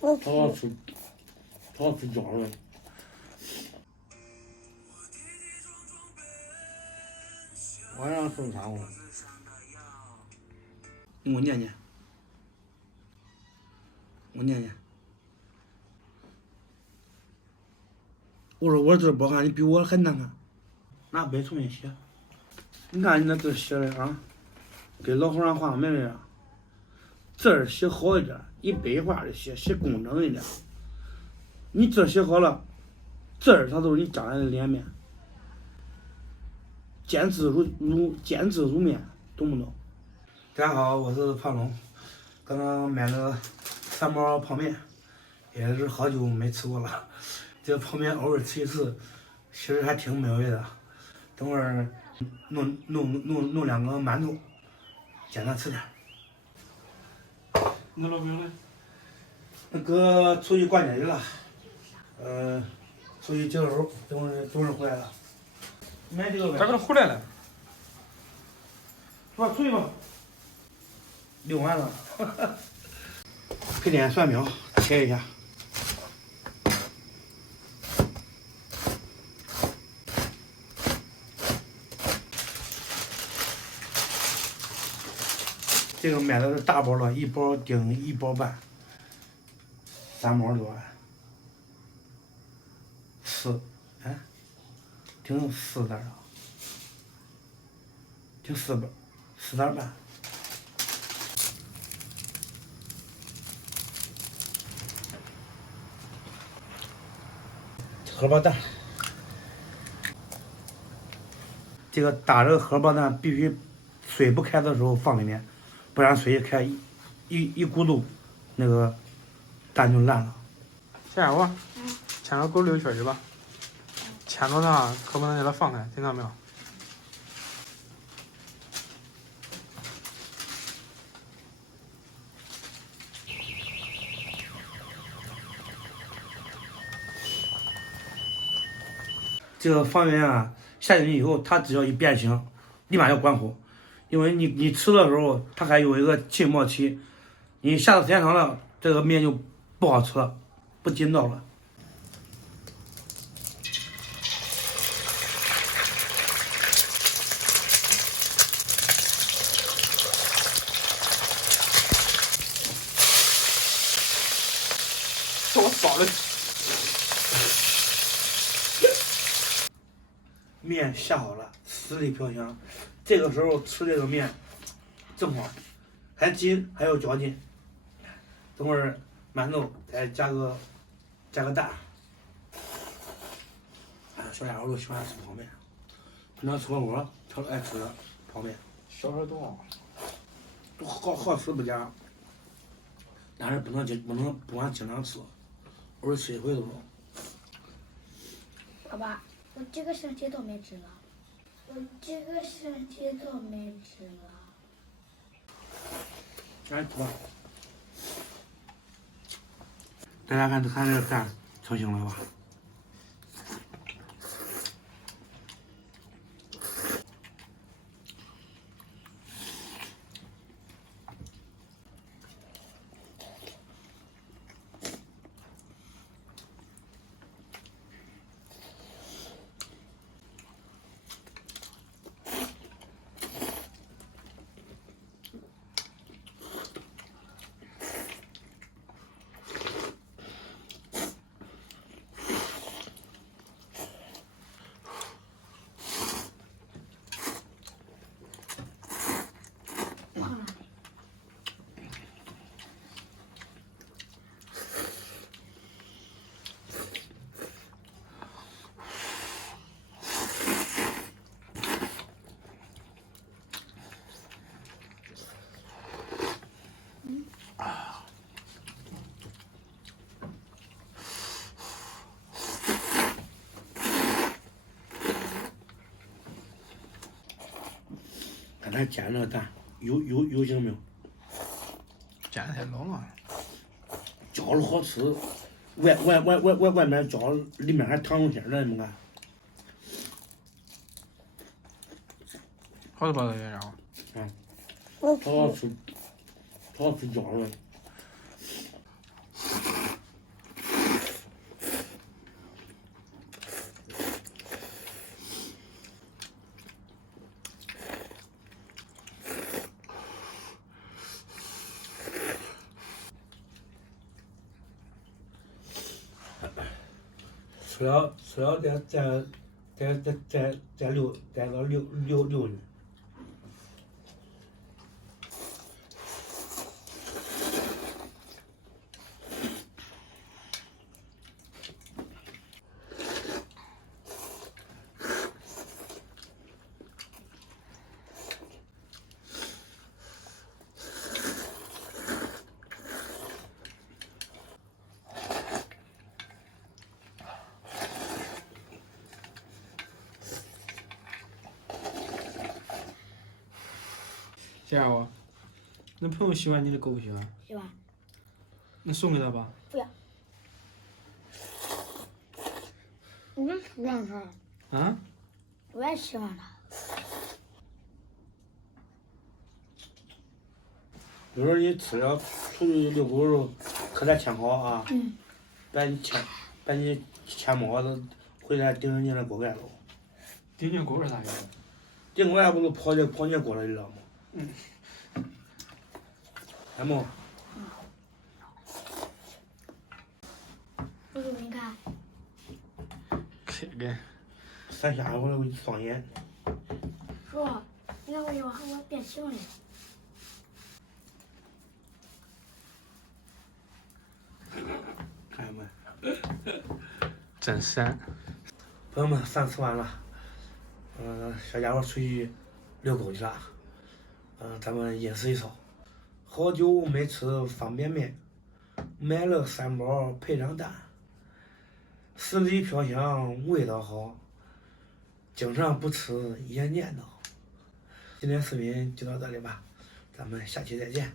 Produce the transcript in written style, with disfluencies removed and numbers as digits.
他要吃，他要吃饺子。晚上吃啥我？你给我念念，我念念。我说我字不好看，你比我还难看。拿笔重新写。你看你那字写的啊，跟老和尚画没没啊？字儿写好一点，以白话的写工整一点。你字写好了，字儿它都是你将来的脸面。见字如面，懂不懂？大家好，我是胖龙，刚刚买了3包泡面，也是好久没吃过了。这泡面偶尔吃一次，其实还挺美味的。等会儿弄2个馒头，简单吃点。你老公呢？那哥出去逛街去了，出去接个手，等会儿回来了。买这个呗。咋可能回来了？是吧？出去吧。用完了，配点蒜苗，切一下。这个买的是大包的，1包顶1包半，3毛多，4，哎，顶4袋啊，顶4包，4袋半。荷包蛋，这个打这个荷包蛋必须水不开的时候放里面，不然水一开一咕嘟，那个蛋就烂了。小燕窝，牵着狗溜圈去吧。牵着它可不能给它放开，听到没有？这个方便面啊，下进去以后，它只要一变形，立马要关火，因为你吃的时候它还有一个浸泡期，你下的时间长了，这个面就不好吃了，不筋道了。我扫了。面下好了，十里飘香。这个时候吃这个面正好，还筋还有嚼劲。等会儿馒头再加个蛋。哎，小家伙都喜欢吃泡面，平常吃火锅他都爱吃泡面。小孩多啊，好吃不假，但是不能经常吃，偶尔吃一回都中。爸爸，我这个星期都没吃了，我这个星期都没吃了。来吃吧。大家看这个蛋成型了吧？刚才煎那个蛋有腥没有？煎的太老了。焦了好吃，外面焦，里面还淌油馅呢，你们看。好吃不好吃，然后？他要吃饺子。吃了再溜呢。家伙，那朋友喜欢你的狗不喜欢？喜欢。那送给他吧。不要。我也喜欢它。啊？我也喜欢它。有时候你吃了出去遛狗的时候，可得牵好啊。嗯。把你牵猫的回来顶人家的锅盖喽。顶进锅是啥意思？顶锅盖不是跑你锅里了吗？嗯。看没？叔叔，你看。这个。三下我给你放盐。叔，你看我变形了。看见没？真神！朋友们，饭吃完了，小家伙出去遛狗去了，咱们饮食一sau。好久没吃方便面，买了3包配上蛋，十里飘香味道好，经常不吃也念叨。今天视频就到这里吧，咱们下期再见。